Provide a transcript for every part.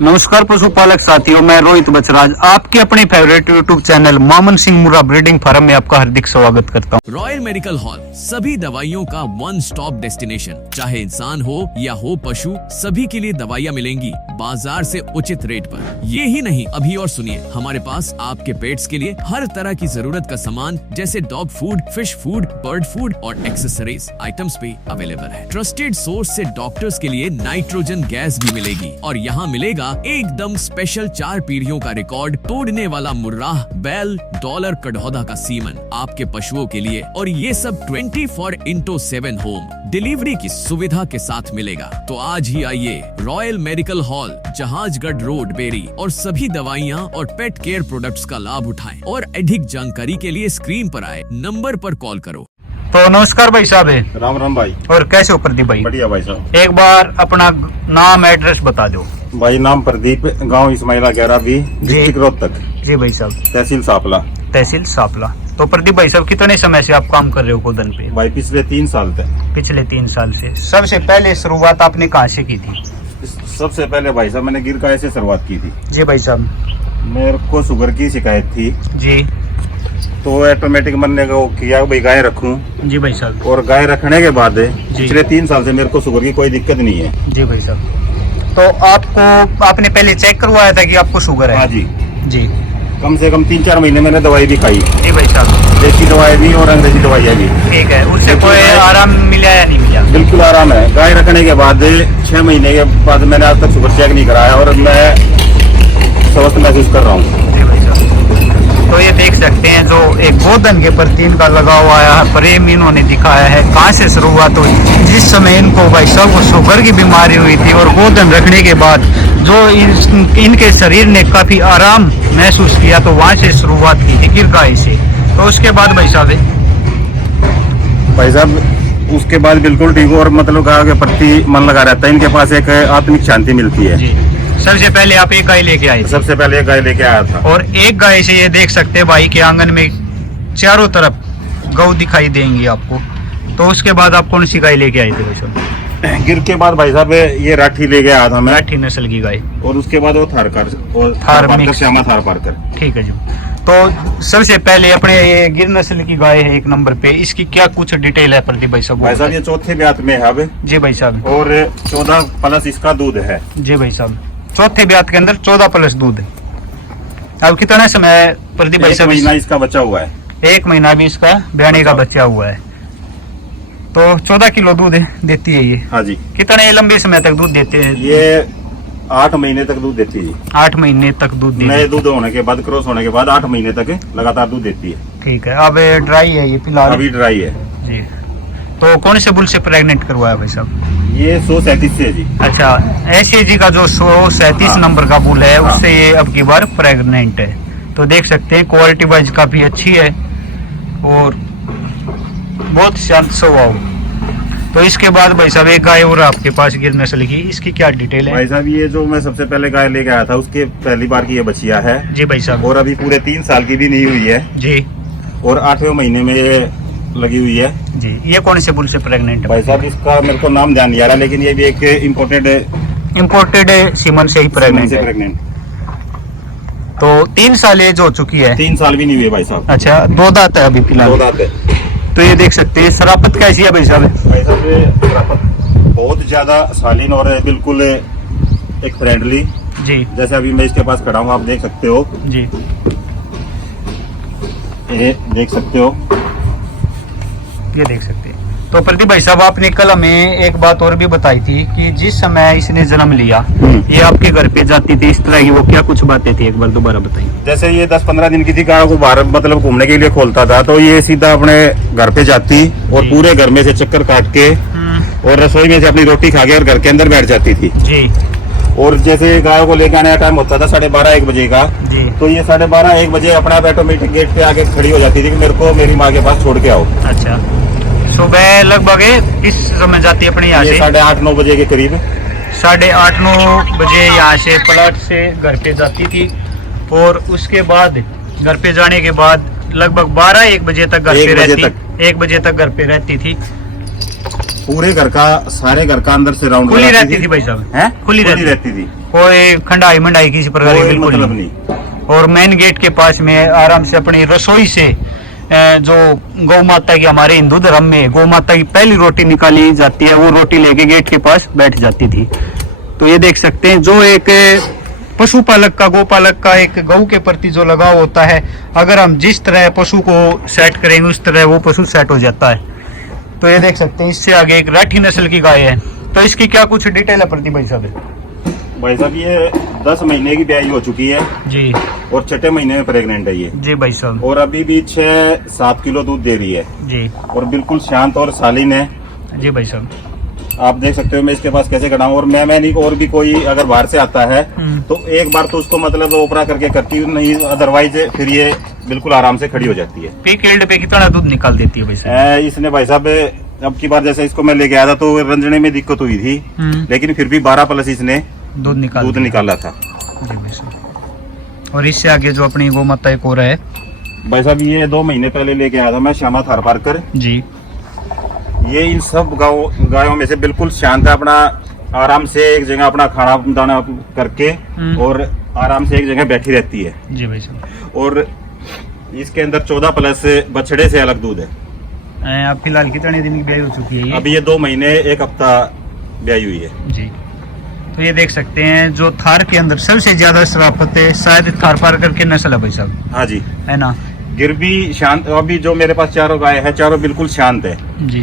नमस्कार पशुपालक साथियों, मैं रोहित बचराज आपके अपने फेवरेट यूट्यूब चैनल मामन सिंह मुर्रा ब्रीडिंग फार्म में आपका हार्दिक स्वागत करता हूं। रॉयल मेडिकल हॉल सभी दवाइयों का वन स्टॉप डेस्टिनेशन। चाहे इंसान हो या हो पशु, सभी के लिए दवाइयाँ मिलेंगी बाजार से उचित रेट पर। ये ही नहीं, अभी और सुनिए, हमारे पास आपके पेट्स के लिए हर तरह की जरूरत का सामान जैसे dog food, fish food, bird food और एक्सेसरीज आइटम्स भी अवेलेबल है। ट्रस्टेड सोर्स से डॉक्टर्स के लिए नाइट्रोजन गैस भी मिलेगी और यहाँ मिलेगा एकदम स्पेशल 4 पीढ़ियों का रिकॉर्ड तोड़ने वाला मुर्राह, बैल, डॉलर, कढ़ौदा का सीमन आपके पशुओं के लिए। और ये सब 24/7 होम डिलीवरी की सुविधा के साथ मिलेगा। तो आज ही आइए royal medical hall, Jahajgarh road, Beri, और सभी दवाइयाँ और पेट केयर प्रोडक्ट्स का लाभ उठाएं। और अधिक जानकारी के लिए स्क्रीन पर आए नंबर पर कॉल करो। तो नमस्कार भाई साहब। राम राम भाई। और कैसे हो प्रदीप भाई? बढ़िया भाई साहब। एक बार अपना नाम एड्रेस बता दो। भाई नाम प्रदीप, गांव इस्माइला गैरा भी, डिस्ट्रिक्ट रोहतक, जी भाई साहब। तहसील सापला। तहसील सापला। तो प्रदीप भाई साहब, कितने समय से आप काम कर रहे हो गोदन पे? भाई पिछले 3 साल थे। पिछले 3 साल से। सबसे पहले शुरुआत आपने कहाँ से की थी? सबसे पहले भाई साहब मैंने गिरगाय से शुरुआत की थी। जी भाई साहब। मेरे को शुगर की शिकायत थी, जी तो ऑटोमेटिक मैंने को किया भाई गाय रखूं। जी भाई साहब। और गाय रखने के बाद पिछले 3 साल से मेरे को शुगर की कोई दिक्कत नहीं है। जी भाई साहब। तो आपने पहले चेक करवाया था कि आपको शुगर है? हाँ जी। जी। कम से कम 3-4 महीने मैंने दवाई भी खाई। जी भाई साहब। देसी दवाई भी और अंग्रेजी दवाई भी। ठीक है, उससे कोई आराम मिला या नहीं मिला? बिल्कुल आराम है। गाय रखने के बाद 6 महीने के बाद मैंने आज तक शुगर चेक नहीं कराया और मैं स्वस्थ महसूस कर रहा हूँ। तो ये देख सकते हैं, जो एक गोधन के प्रति इनका लगाव आया है, प्रेम इन्होंने दिखाया है। कहाँ से शुरुआत हुई? जिस समय इनको भाई साहब शुगर की बीमारी हुई थी और गोधन रखने के बाद जो इनके शरीर ने काफी आराम महसूस किया, तो वहाँ से शुरुआत की थी गिरगाय से। तो उसके बाद भाई साहब उसके बाद बिल्कुल ठीक हो और मतलब गाय के प्रति मन लगा रहता है। इनके पास एक आत्मिक शांति मिलती है। जी। सबसे पहले आप एक गाय लेके आए थे? सबसे पहले एक गाय लेके आया था। और एक गाय से ये देख सकते हैं भाई के आंगन में चारों तरफ गौ दिखाई देंगी आपको। तो उसके बाद आप कौन सी गाय लेके आए थे भाई साहब? गिर के बाद भाई साहब ये राठी लेके आया था मैं। राठी नस्ल की गाय। और उसके बाद वो थार श्यामा थार पारकर। ठीक है जी। तो सबसे पहले अपने ये गिर नस्ल की गाय है 1 नंबर पे, इसकी क्या कुछ डिटेल है प्रदीप भाई साहब? भाई साहब ये चौथे ब्यात में है अब। जी भाई साहब। और 14 प्लस इसका दूध है। जी भाई साहब। चौथे ब्यात के अंदर 14 प्लस दूध है। अब कितना समय प्रदीप भाई साहब? 1 महीना इसका बचा हुआ है। 1 महीना भी इसका ब्याने का बचा हुआ है। तो 14 किलो दूध देती है ये। हाँ जी। कितने लंबे समय तक दूध देते हैं? ये 8 महीने तक दूध देती है। 8 महीने तक दूध देती है। नए दूध होने के बाद, क्रॉस होने के बाद 8 महीने तक लगातार दूध देती है। ठीक है। अब ड्राई है ये फिलहाल? अभी ड्राई है जी। तो कौन से बुल से प्रेग्नेंट करवाया भाई साहब? ये 137 से जी। अच्छा, ऐसे जी का जो 137 नंबर का बुल है, उससे ये अब की बार प्रेग्नेंट है। तो देख सकते हैं क्वालिटी वाइज काफी अच्छी है और बहुत शांत स्वभाव। तो इसके बाद भाई साहब एक गाय और आपके पास गिर नस्ल की, इसकी क्या डिटेल है? भाई साहब ये जो मैं सबसे पहले गाय लेके आया था, उसके पहली बार की ये बछिया है। जी भाई साहब। और अभी पूरे 3 साल की भी नहीं हुई है जी। और 8वें महीने में ये लगी हुई है जी। ये कौन से बुल से प्रेग्नेंट है? भाई साहब इसका मेरे को नाम ध्यान नहीं आ रहा, लेकिन ये भी एक इम्पोर्टेड सीमन से ही प्रेग्नेंट है। तो 3 साल एज हो चुकी है? 3 साल भी नहीं हुए भाई साहब। अच्छा, 2 दांत है अभी फिलहाल? 2 दांत है। तो ये देख सकते हैं शराफत कैसी है भाई साहब? भाई साहब ये बहुत ज्यादा शालीन और बिल्कुल एक फ्रेंडली। जी। जैसे अभी मैं इसके पास खड़ा हूँ, आप देख सकते हो। जी। ये देख सकते हो। ये देख सकते हैं। तो प्रदीप भाई साहब, आपने कल हमें एक बात और भी बताई थी कि जिस समय इसने जन्म लिया, ये आपके घर पे जाती थी इस तरह की, वो क्या कुछ बातें थी, एक बार दोबारा बताइए। जैसे ये 10-15 दिन की थी, गाय को बाहर मतलब घूमने के लिए खोलता था, तो ये सीधा अपने घर पे जाती और पूरे घर में से चक्कर काट के और रसोई में से अपनी रोटी खा के और घर के अंदर बैठ जाती थी जी। और जैसे गायों को लेके आने का टाइम होता था 12:30-1 बजे का जी। तो ये 12:30-1 बजे अपना ऑटोमेटिक गेट पे आके खड़ी हो जाती थी कि मेरे को मेरी माँ के पास छोड़ के आओ। अच्छा। सुबह लगभग किस समय जाती है अपने यहाँ से? 8:30-9 बजे के करीब। 8:30-9 बजे यहाँ से प्लाट से घर पे जाती थी और उसके बाद घर पे जाने के बाद लगभग 12-1 बजे तक घर पे रहती। 1 बजे तक घर पे रहती थी। पूरे घर का, सारे घर का अंदर से राउंड खुली रहती थी भाई साहब? हैं? खुली रहती थी, कोई खंडाई मंडाई किसी प्रकार की कोई बिल्कुल मतलब नहीं। नहीं। और मेन गेट के पास में आराम से अपनी रसोई से जो गौ माता की, हमारे हिंदू धर्म में गौ माता की पहली रोटी निकाली जाती है, वो रोटी लेके गेट के पास बैठ जाती थी। तो ये देख सकते हैं, जो एक पशुपालक का, गोपालक का एक गौ के प्रति जो लगाव होता है, अगर हम जिस तरह पशु को सेट करेंगे उस तरह वो पशु सेट हो जाता है। तो ये देख सकते हैं, इससे आगे एक राठी नस्ल की गाय है। तो इसकी क्या कुछ डिटेल है प्रति भाई साहब? भाई साहब ये 10 महीने की ब्याई हो चुकी है जी और 6ठे महीने में प्रेग्नेंट है ये। जी भाई साहब। और अभी भी 6-7 किलो दूध दे रही है जी और बिल्कुल शांत और शालीन है। जी भाई साहब। आप देख सकते हो मैं इसके पास कैसे खड़ा हूँ। और मैं नहीं, और भी कोई अगर बाहर से आता है तो एक बार तो उसको मतलब ओपरा करके करती हूँ, नहीं अदरवाइज फिर ये बिल्कुल आराम से खड़ी हो जाती है। पीक यील्ड पे कितना दूध निकाल देती है भाई साहब? इसने भाई साहब अब की बार जैसे इसको मैं लेके आया था तो रंजने में दिक्कत हुई थी, लेकिन फिर भी 12+ इसने दूध निकाला था। जी भाई साहब। और इससे आगे जो अपनी गौ माता एक और है भाई साहब, ये 2 महीने पहले लेके आया था मैं, श्यामा थारपारकर जी। ये इन सब गायों में से बिल्कुल शांत है, अपना आराम से एक जगह अपना खाना दाना करके और आराम से एक जगह बैठी रहती है। जी भाई साहब। और इसके अंदर 14+ बछड़े से अलग दूध है। आप फिलहाल कितने दिन की ब्याई हो चुकी है ये? अभी ये 2 महीने 1 हफ्ता ब्याई हुई है जी। तो ये देख सकते हैं, जो थार के अंदर सबसे ज्यादा शराफत है शायद थारपारकर के नस्ल है भाई साहब, हाँ जी। है ना? गिर भी शांत, अभी जो मेरे पास 4 गाय है, 4 बिल्कुल शांत है जी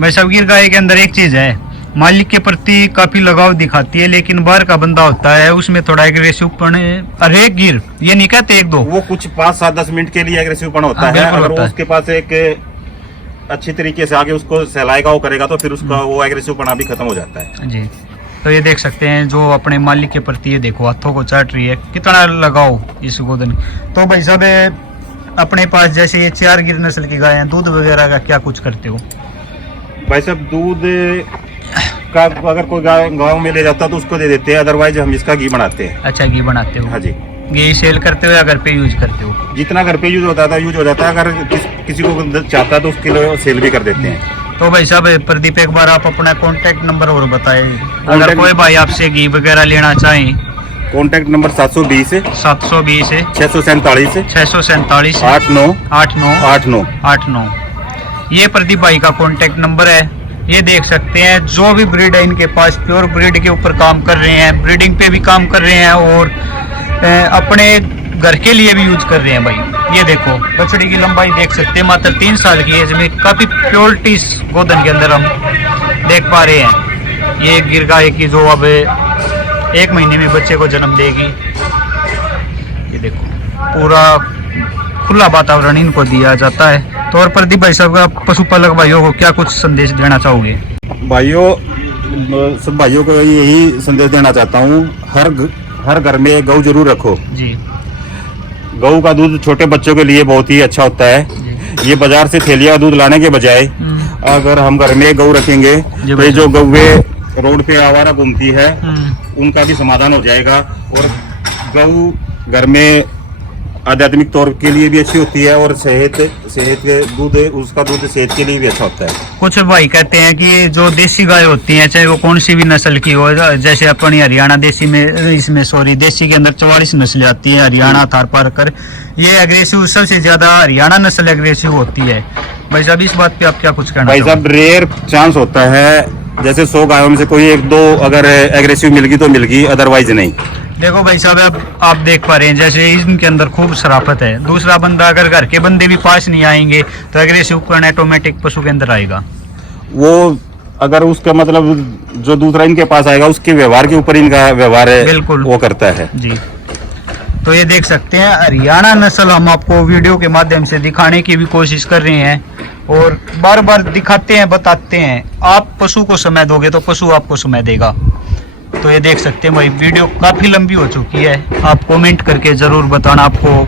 भाई साहब। गिर गाय के अंदर एक चीज है, मालिक के प्रति काफी लगाव दिखाती है, लेकिन बाहर का बंदा होता है उसमें थोड़ा एग्रेसिवपन है। अरे गिर ये नहीं कहते 1-2, वो कुछ 5-7-10 मिनट के लिए एग्रेसिवपन होता है। अगर वो उसके पास एक अच्छी तरीके से आगे उसको सहलाएगा, वो करेगा तो फिर उसका वो एग्रेसिवपना भी खत्म हो जाता है जी। तो ये देख सकते हैं, जो अपने मालिक के प्रति ये देखो हाथों को चाट रही है, कितना लगाओ इस गोदन। तो भाई साहब अपने पास जैसे ये 4 गिर नस्ल की गाय हैं, दूध वगैरह का क्या कुछ करते हो? भाई साहब दूध का अगर कोई गाँव में ले जाता तो उसको दे देते हैं, अदरवाइज हम इसका घी बनाते हैं। अच्छा, घी बनाते हो? हाँ जी। घी सेल करते हो या घर पे यूज करते हो? जितना घर पे यूज होता था यूज हो जाता है, अगर किसी को चाहता है तो उसके लिए सेल भी कर देते हैं। तो भाई साहब प्रदीप एक बार आप अपना कॉन्टेक्ट नंबर और बताएं, अगर कोई भाई आपसे घी वगैरह लेना चाहें। कॉन्टेक्ट नंबर 720 720 647 647 89 ये प्रदीप भाई का कॉन्टेक्ट नंबर है। ये देख सकते हैं, जो भी ब्रीड है इनके पास प्योर ब्रीड के ऊपर काम कर रहे हैं, ब्रीडिंग पे भी काम कर रहे हैं और अपने घर के लिए भी यूज कर रहे हैं भाई। ये देखो बछड़ी की लंबाई देख सकते हैं, मात्र 3 साल की एज में काफी प्योरिटी गोदन के अंदर हम देख पा रहे हैं। ये गिर गाय की जो अब 1 महीने में बच्चे को जन्म देगी। ये देखो पूरा खुला वातावरण इनको दिया जाता है। तो और प्रदीप भाई साहब का पशुपालक भाइयों को क्या कुछ संदेश देना चाहोगे? भाइयों, सब भाइयों को यही संदेश देना चाहता हूँ, हर घर में गौ जरूर रखो जी। गऊ का दूध छोटे बच्चों के लिए बहुत ही अच्छा होता है। ये बाजार से थैलिया दूध लाने के बजाय अगर हम घर में गऊ रखेंगे तो ये जो गौवे रोड पे आवारा घूमती है उनका भी समाधान हो जाएगा। और गऊ घर में आध्यात्मिक तौर के लिए भी अच्छी होती है और सेहत के दूध, उसका दूध सेहत के लिए भी अच्छा होता है। कुछ भाई कहते हैं कि जो देसी गाय होती हैं, चाहे वो कौन सी भी नस्ल की हो, जैसे अपनी हरियाणा देसी के अंदर 44 नस्लें आती है, हरियाणा थारपारकर, ये एग्रेसिव सबसे ज्यादा हरियाणा नस्ल एग्रेसिव होती है। भाई साहब इस बात पे आप क्या कुछ कहना? भाई साहब रेयर चांस होता है, जैसे 100 गायों में से कोई 1-2 अगर एग्रेसिव मिल गई तो मिल गई, अदरवाइज नहीं। देखो भाई साहब आप देख पा रहे हैं, जैसे इनके अंदर खूब शराफत है। दूसरा बंदा, अगर घर के बंदे भी पास नहीं आएंगे तो एग्रेसिव करना ऑटोमेटिक पशु के अंदर आएगा। वो अगर उसका मतलब जो दूसरा इनके पास आएगा उसके व्यवहार के ऊपर इनका व्यवहार है, बिल्कुल वो करता है जी। तो ये देख सकते हैं, हरियाणा नस्ल हम आपको वीडियो के माध्यम से दिखाने की भी कोशिश कर रहे हैं और बार बार दिखाते हैं, बताते हैं। आप पशु को समय दोगे तो पशु आपको समय देगा। तो ये देख सकते हैं भाई, वीडियो काफी लंबी हो चुकी है। आप कमेंट करके जरूर बताना आपको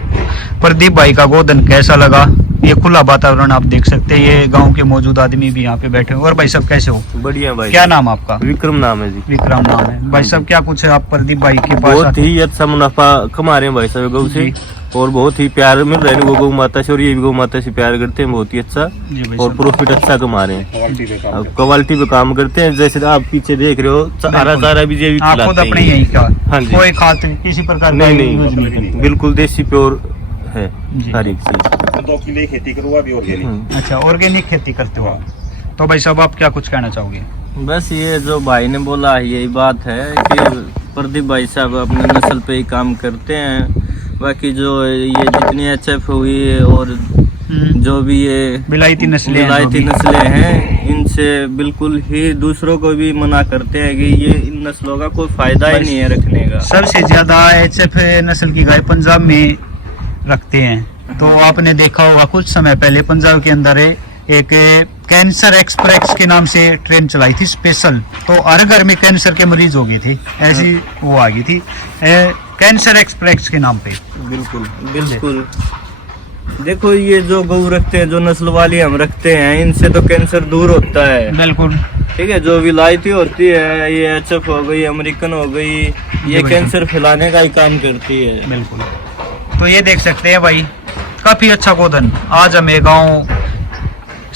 प्रदीप भाई का गोदन कैसा लगा। ये खुला वातावरण आप देख सकते हैं, ये गांव के मौजूद आदमी भी यहाँ पे बैठे हुए। और भाई साहब कैसे हो? बढ़िया भाई। क्या नाम आपका? विक्रम नाम है जी। विक्रम नाम है। भाई साहब क्या कुछ है आप प्रदीप भाई के पास? बहुत ही अच्छा मुनाफा कमा रहे हैं भाई साहब गौ से, और बहुत ही प्यार मिल रहा है इनको गौ माता से, और ये भी गौ माता से प्यार करते हैं बहुत ही अच्छा, जी भाई और साहब। प्रॉफिट अच्छा कमा रहे हैं, क्वालिटी पे काम करते हैं। जैसे आप पीछे देख रहे हो हरा चारा भी जैविक आप खुद खिलाते अपने हैं। यही का, हाँ जी। कोई खाद किसी प्रकार का नहीं यूज नहीं नहीं करते। बिल्कुल देसी प्योर है जी। हर एक चीज। 2 किले खेती करूँगा भी ऑर्गेनिक। अच्छा, ऑर्गेनिक खेती करते हो आप। तो भाई साहब आप क्या कुछ कहना चाहोगे? बस ये जो भाई ने बोला यही बात है कि प्रदीप भाई साहब अपने नस्ल पे ही काम करते हैं। बाकी जो ये जितनी HF हुई और जो भी ये विलायती नस्लें हैं, विलायती जो भी। नस्लें हैं, इनसे बिल्कुल ही दूसरों को भी मना करते हैं कि ये इन नस्लों का कोई फायदा ही नहीं है रखने का। सबसे ज्यादा HF नस्ल की गाय पंजाब में रखते हैं। तो आपने देखा होगा कुछ समय पहले पंजाब के अंदर एक कैंसर एक्सप्रेस के नाम से ट्रेन चलाई थी स्पेशल, तो हर घर में कैंसर के मरीज हो गए थे, ऐसी वो आ गई थी कैंसर एक्सप्रेस के नाम पे। बिल्कुल बिल्कुल। देखो ये जो गऊ रखते हैं, जो नस्ल वाली हम रखते हैं, इनसे तो कैंसर दूर होता है। बिल्कुल ठीक है, जो विलायती होती है, ये HF हो गई, अमेरिकन हो गई, ये कैंसर फैलाने का ही काम करती है। बिल्कुल। तो ये देख सकते हैं भाई, काफी अच्छा गोधन आज हमें गांव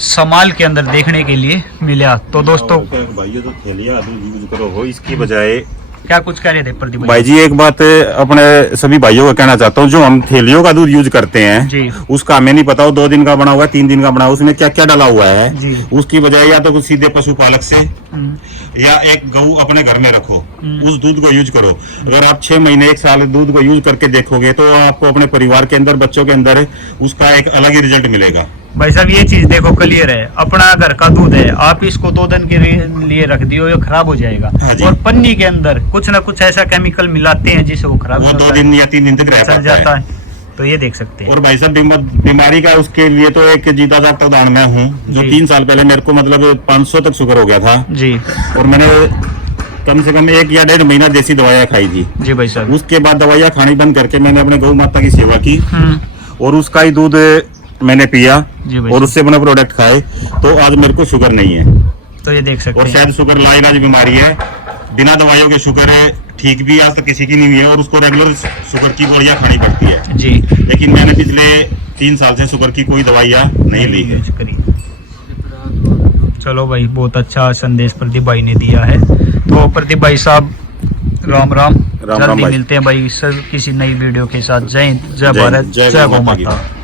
समाल के अंदर देखने के लिए मिला। तो दोस्तों भाइयों जो थैलियां यूज करो हो, इसकी बजाय क्या कुछ कह रहे थे प्रदीप भाई जी, एक बात अपने सभी भाइयों को कहना चाहता हूँ, जो हम थैलियों का दूध यूज करते हैं जी। उसका हमें नहीं पता, वो 2 दिन का बना हुआ है, 3 दिन का बना हुआ है, उसमें क्या क्या डाला हुआ है। जी। उसकी बजाय या तो कुछ सीधे पशुपालक से हम्म, या एक गऊ अपने घर में रखो, उस दूध को यूज करो। अगर आप 6 महीने 1 साल दूध को यूज करके देखोगे तो आपको अपने परिवार के अंदर, बच्चों के अंदर उसका एक अलग ही रिजल्ट मिलेगा। भाई साहब ये चीज देखो क्लियर है, अपना घर का दूध है, आप इसको 2 दिन के लिए रख दियो, ये खराब हो जाएगा। हाँ जी। और पन्नी के अंदर कुछ ना कुछ ऐसा केमिकल मिलाते हैं जिससे वो खराब वो होता 2 है, दिन या 3 दिन तक रह चल पाता जाता है। है। तो ये देख सकते हैं। और भाई साहब बीमारी का उसके लिए तो एक जीता जागता उदाहरण मैं हूँ, जो जी। 3 साल पहले मेरे को मतलब 500 तक शुगर हो गया था, जी और मैंने कम से कम 1 या 1.5 महीना देसी दवाइयाँ खाई थी। जी भाई साहब। उसके बाद दवाइयाँ खानी बंद करके मैंने अपने गौ माता की सेवा की, और उसका ही दूध मैंने पिया जी भाई और साहब। उससे अपना प्रोडक्ट खाए, तो आज मेरे को शुगर नहीं है। तो ये देख सकते और हैं। शायद शुगर लाइलाज बीमारी है, बिना दवाइयों के शुगर है ठीक भी आज तक किसी की नहीं हुई है, और उसको रेगुलर शुगर की गोलियां खानी पड़ती है। जी लेकिन मैंने पिछले 3 साल से शुगर की कोई दवाइयां नहीं ली है। यूज करी। चलो भाई, बहुत अच्छा संदेश प्रदीप भाई ने दिया है। तो प्रदीप भाई साहब राम राम, राम जल्दी भाई। मिलते हैं भाई सर किसी नई वीडियो के साथ। जय हिंद, जय जय भारत, हिंद, जय जय गौ गौ माता की। माता।